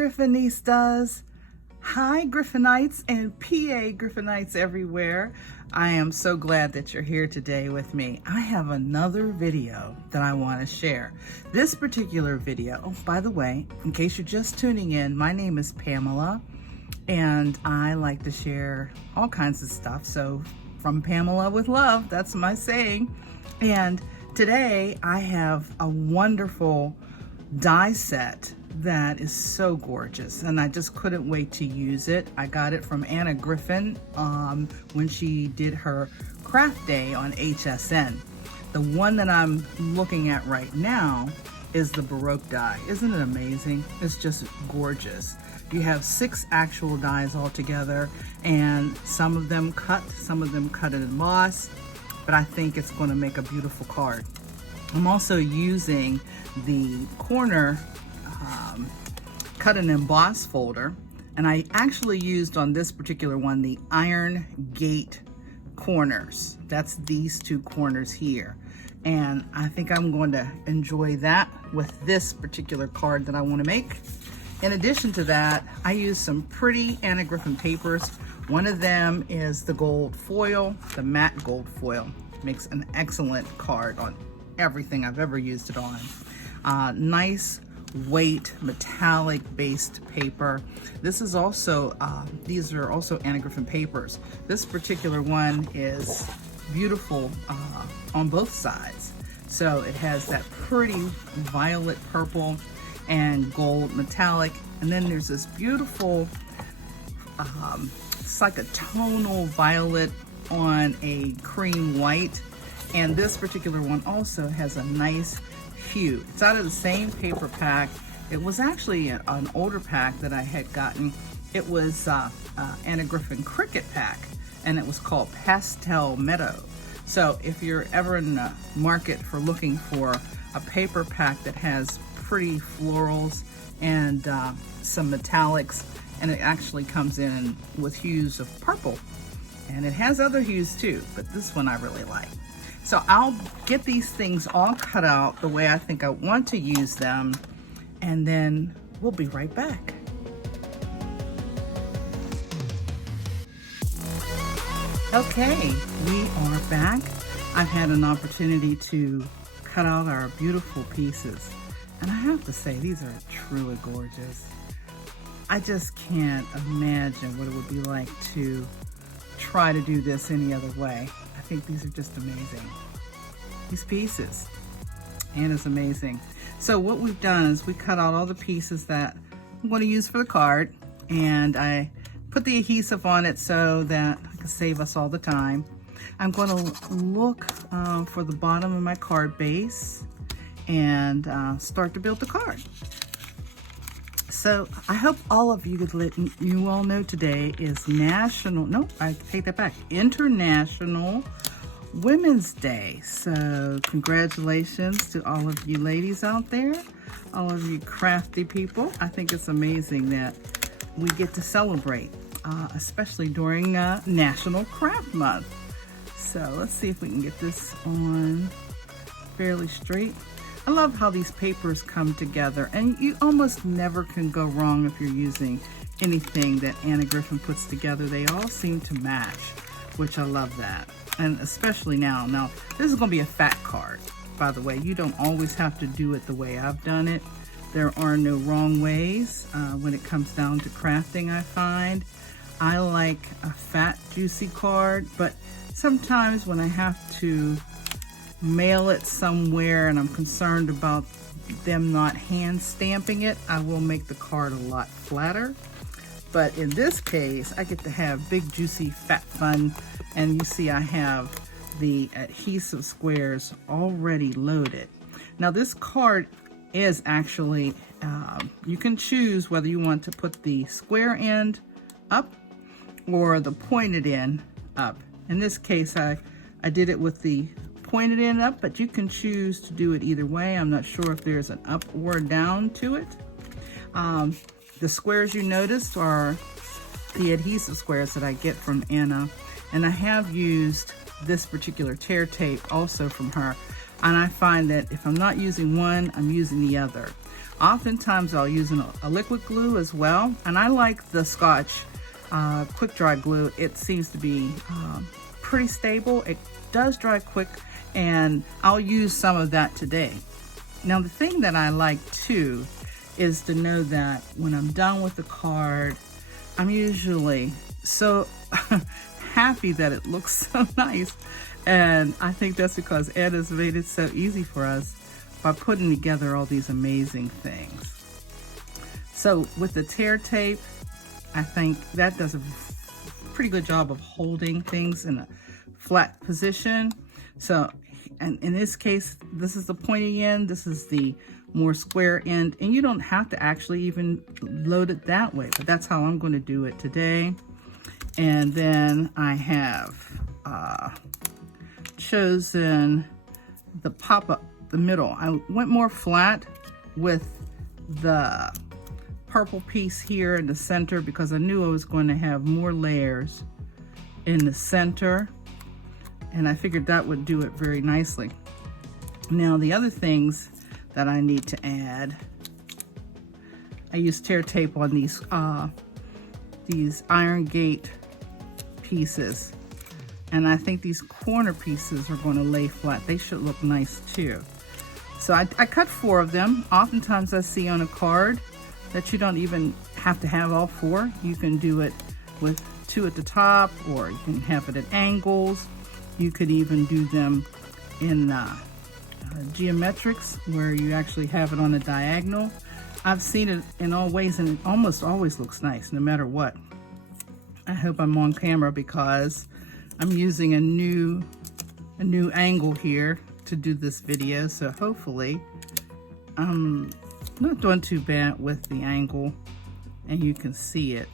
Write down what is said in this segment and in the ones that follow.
Griffinistas. Hi Griffinites and PA Griffinites everywhere. I am so glad that you're here today with me. I have another video that I want to share. This particular video, oh, by the way, in case you're just tuning in, my name is Pamela and I like to share all kinds of stuff. So from Pamela with love, that's my saying. And today I have a wonderful die set that is so gorgeous and I just couldn't wait to use it. I got it from Griffin when she did her craft day on HSN. The one that I'm looking at right now is the Baroque die. Isn't it amazing? It's just gorgeous. You have 6 actual dies all together, and some of them cut in emboss, but I think it's going to make a beautiful card. I'm also using the corner cut and emboss folder, and I actually used on this particular one the iron gate corners. That's these 2 corners here, and I think I'm going to enjoy that with this particular card that I want to make. In addition to that, I used some pretty Griffin papers. One of them is the gold foil, the matte gold foil. Makes an excellent card on everything I've ever used it on. Nice weight metallic based paper. This is also these are also Griffin papers. This particular one is beautiful on both sides. So it has that pretty violet purple and gold metallic, and then there's this beautiful it's like a tonal violet on a cream white, and this particular one also has a nice hue. It's out of the same paper pack. It was actually an older pack that I had gotten. It was Griffin Cricket pack, and it was called Pastel Meadow. So if you're ever in the market for looking for a paper pack that has pretty florals and some metallics, and it actually comes in with hues of purple, and it has other hues too, but this one I really like. So I'll get these things all cut out the way I think I want to use them, and then we'll be right back. Okay, we are back. I've had an opportunity to cut out our beautiful pieces, and I have to say, these are truly gorgeous. I just can't imagine what it would be like to try to do this any other way. I think these are just amazing, these pieces, and it's amazing. So what we've done is we cut out all the pieces that I'm going to use for the card, and I put the adhesive on it so that I can save us all the time. I'm going to look for the bottom of my card base and start to build the card. So I hope all of you all know today is International Women's Day. So congratulations to all of you ladies out there, all of you crafty people. I think it's amazing that we get to celebrate, especially during National Craft Month. So let's see if we can get this on fairly straight. I love how these papers come together, and you almost never can go wrong if you're using anything that Griffin puts together. They all seem to match, which I love that. And especially now. Now, this is going to be a fat card, by the way. You don't always have to do it the way I've done it. There are no wrong ways when it comes down to crafting, I find. I like a fat, juicy card, but sometimes when I have to mail it somewhere and I'm concerned about them not hand stamping it, I will make the card a lot flatter. But in this case, I get to have big, juicy, fat fun. And you see I have the adhesive squares already loaded. Now this card is actually, you can choose whether you want to put the square end up or the pointed end up. In this case, I did it with the pointed end up, but you can choose to do it either way. I'm not sure if there's an up or a down to it. The squares you noticed are the adhesive squares that I get from Anna, and I have used this particular tear tape also from her, and I find that if I'm not using one, I'm using the other. Oftentimes I'll use a liquid glue as well, and I like the Scotch quick dry glue. It seems to be pretty stable. It does dry quick, and I'll use some of that today. Now the thing that I like too is to know that when I'm done with the card, I'm usually so happy that it looks so nice. And I think that's because Ed has made it so easy for us by putting together all these amazing things. So with the tear tape, I think that does a pretty good job of holding things in a flat position. So, and in this case, this is the pointy end, this is the more square end, and you don't have to actually even load it that way, but that's how I'm going to do it today. And then I have chosen the pop-up, the middle. I went more flat with the purple piece here in the center because I knew I was going to have more layers in the center, and I figured that would do it very nicely. Now the other things that I need to add, I use tear tape on these iron gate pieces, and I think these corner pieces are going to lay flat. They should look nice too. So I cut 4 of them. Oftentimes I see on a card that you don't even have to have all 4. You can do it with 2 at the top, or you can have it at angles. You could even do them in geometrics where you actually have it on a diagonal. I've seen it in all ways, and it almost always looks nice no matter what. I hope I'm on camera because I'm using a new angle here to do this video, so hopefully I'm not doing too bad with the angle and you can see it.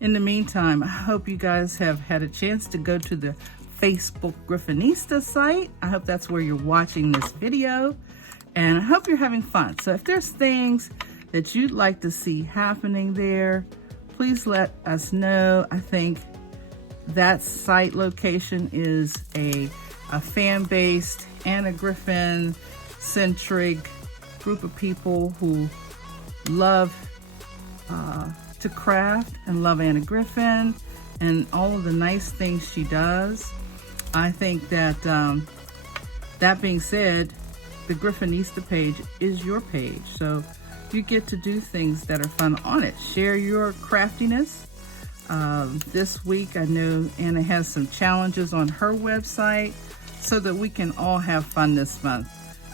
In the meantime, I hope you guys have had a chance to go to the Facebook Griffinista site. I hope that's where you're watching this video, and I hope you're having fun. So if there's things that you'd like to see happening there, please let us know. I think that site location is a fan-based and a Griffin-centric group of people who love to craft and love Anna Griffin and all of the nice things she does. I think that that being said, the Griffinista page is your page, so you get to do things that are fun on it. Share your craftiness. This week I know Anna has some challenges on her website so that we can all have fun this month.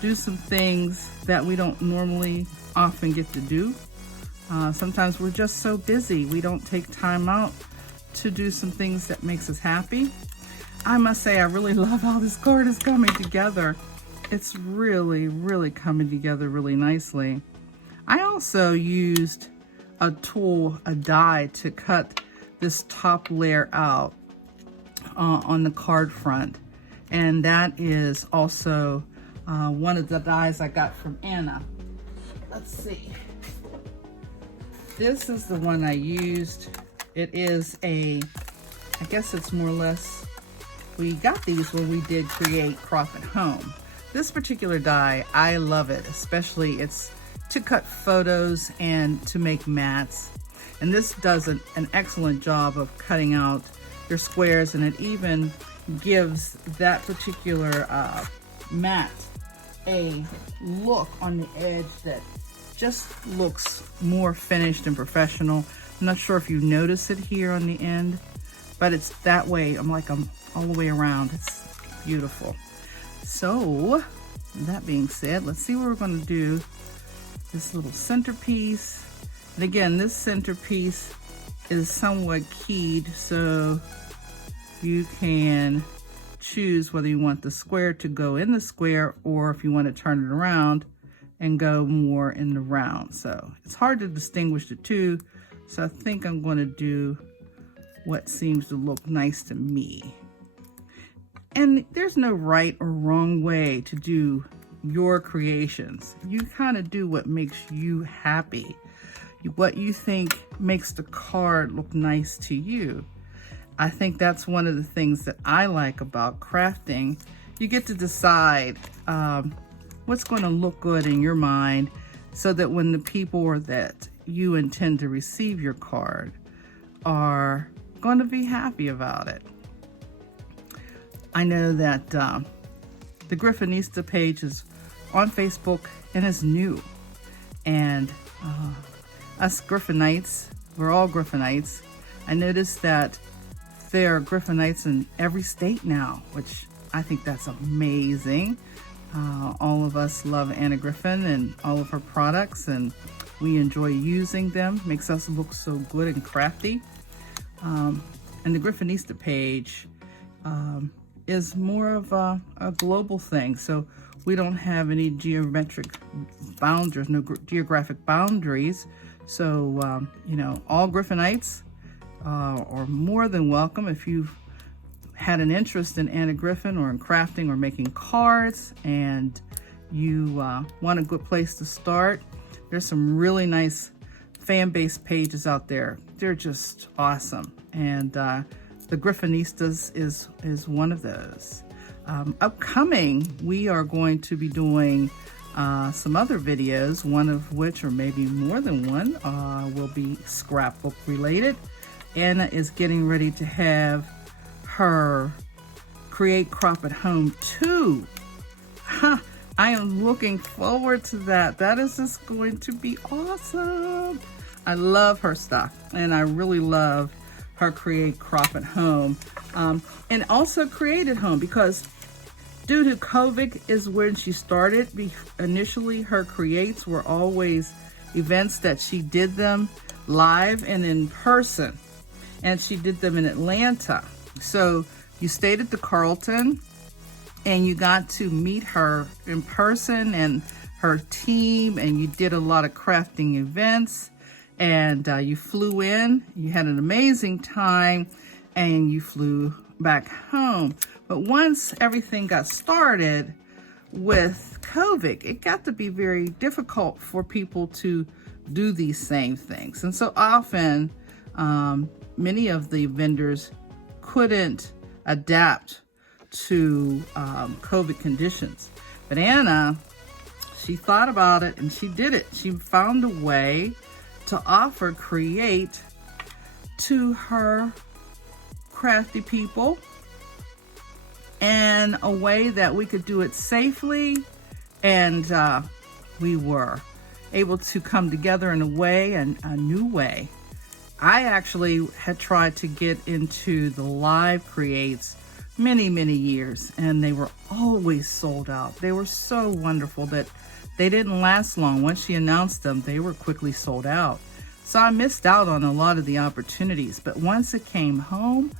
Do some things that we don't normally often get to do. Sometimes we're just so busy we don't take time out to do some things that makes us happy. I must say I really love how this card is coming together. It's really coming together really nicely. I also used a tool, a die, to cut this top layer out on the card front, and that is also one of the dies I got from Anna. Let's see. This is the one I used. It is I guess it's more or less, we got these when we did Create Crop at Home. This particular die, I love it, especially it's to cut photos and to make mats. And this does an excellent job of cutting out your squares, and it even gives that particular mat a look on the edge that just looks more finished and professional. I'm not sure if you notice it here on the end, but it's that way. I'm all the way around. It's beautiful. So that being said, let's see what we're going to do. This little centerpiece, and again, this centerpiece is somewhat keyed, so you can choose whether you want the square to go in the square or if you want to turn it around and go more in the round. So it's hard to distinguish the two, so I think I'm going to do what seems to look nice to me. And there's no right or wrong way to do your creations. You kind of do what makes you happy, what you think makes the card look nice to you. I think that's one of the things that I like about crafting. You get to decide what's going to look good in your mind so that when the people that you intend to receive your card are going to be happy about it. I know that the Griffinista page is on Facebook and is new. And us Griffinites, we're all Griffinites. I noticed that there are Griffinites in every state now, which I think that's amazing. All of us love Anna Griffin and all of her products, and we enjoy using them. Makes us look so good and crafty. And the Griffinista page is more of a global thing. So we don't have any geometric boundaries, no geographic boundaries. So, you know, all Griffinites are more than welcome. If you've had an interest in Anna Griffin or in crafting or making cards and you want a good place to start, there's some really nice fan-based pages out there. They're just awesome. And the Griffinistas is one of those. Upcoming, we are going to be doing some other videos, one of which, or maybe more than one, will be scrapbook related. Anna is getting ready to have her Create Crop at Home 2. I am looking forward to that. That is just going to be awesome. I love her stuff, and I really love her Create Crop at Home, and also Create at Home, because due to COVID is when she started. Initially, her creates were always events that she did them live and in person, and she did them in Atlanta. So you stayed at the Carlton and you got to meet her in person and her team, and you did a lot of crafting events, and you flew in, you had an amazing time, and you flew back home. But once everything got started with COVID, it got to be very difficult for people to do these same things. And so often, many of the vendors couldn't adapt to COVID conditions. But Anna, she thought about it and she did it. She found a way to offer Create to her crafty people, and a way that we could do it safely, and we were able to come together in a way, and a new way. I actually had tried to get into the live creates many years, and they were always sold out. They were so wonderful that they didn't last long. Once she announced them, they were quickly sold out. So I missed out on a lot of the opportunities, but once it came home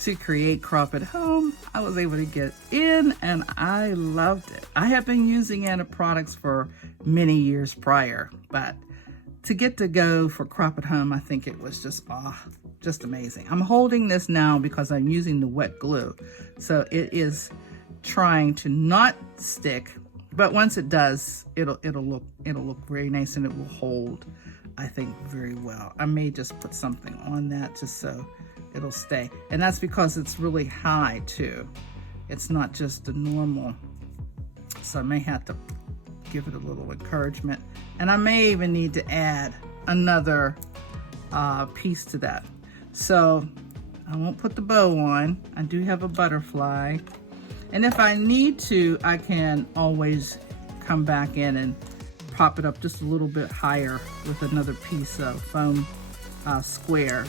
to Create Crop at Home, I was able to get in, and I loved it. I have been using Anna products for many years prior, but to get to go for Crop at Home, I think it was just amazing. I'm holding this now because I'm using the wet glue, so it is trying to not stick, but once it does, it'll look very nice, and it will hold, I think, very well. I may just put something on that just so it'll stay. And that's because it's really high too. It's not just the normal. So I may have to give it a little encouragement. And I may even need to add another piece to that. So I won't put the bow on. I do have a butterfly. And if I need to, I can always come back in and pop it up just a little bit higher with another piece of foam square.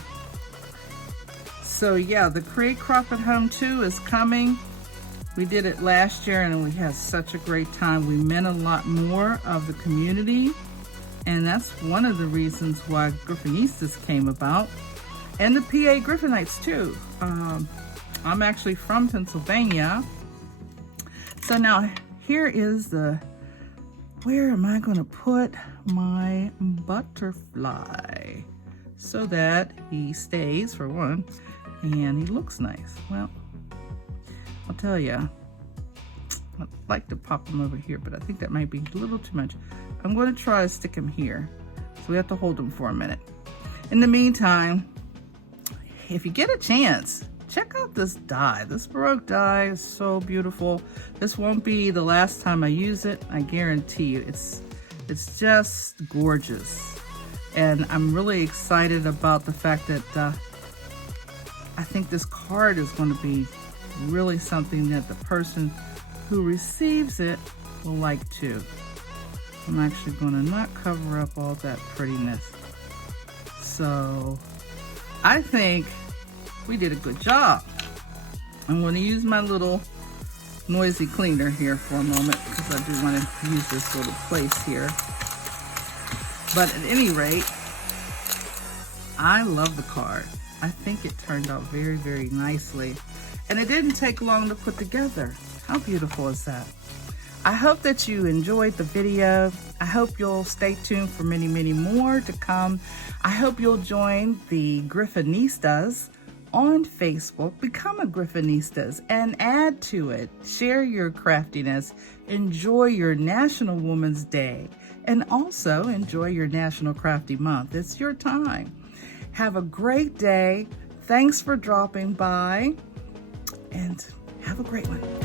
So yeah, the Create Crop at Home 2 is coming. We did it last year and we had such a great time. We met a lot more of the community, and that's one of the reasons why Griffinistas came about, and the PA Griffinites too. I'm actually from Pennsylvania. So now here is where am I gonna put my butterfly so that he stays, for one, and he looks nice. Well, I'll tell you, I'd like to pop him over here, but I think that might be a little too much. I'm going to try to stick him here, so we have to hold him for a minute. In the meantime, if you get a chance, check out this die. This Baroque die is so beautiful. This won't be the last time I use it. I guarantee you, it's It's just gorgeous. And I'm really excited about the fact that I think this card is going to be really something that the person who receives it will like too. I'm actually going to not cover up all that prettiness. So I think we did a good job. I'm going to use my little noisy cleaner here for a moment because I do want to use this little place here. But at any rate, I love the card. I think it turned out very, very nicely. And it didn't take long to put together. How beautiful is that? I hope that you enjoyed the video. I hope you'll stay tuned for many, many more to come. I hope you'll join the Griffinistas on Facebook. Become a Griffinistas and add to it. Share your craftiness. Enjoy your National Women's Day. And also enjoy your National Crafty Month. It's your time. Have a great day. Thanks for dropping by. And have a great one.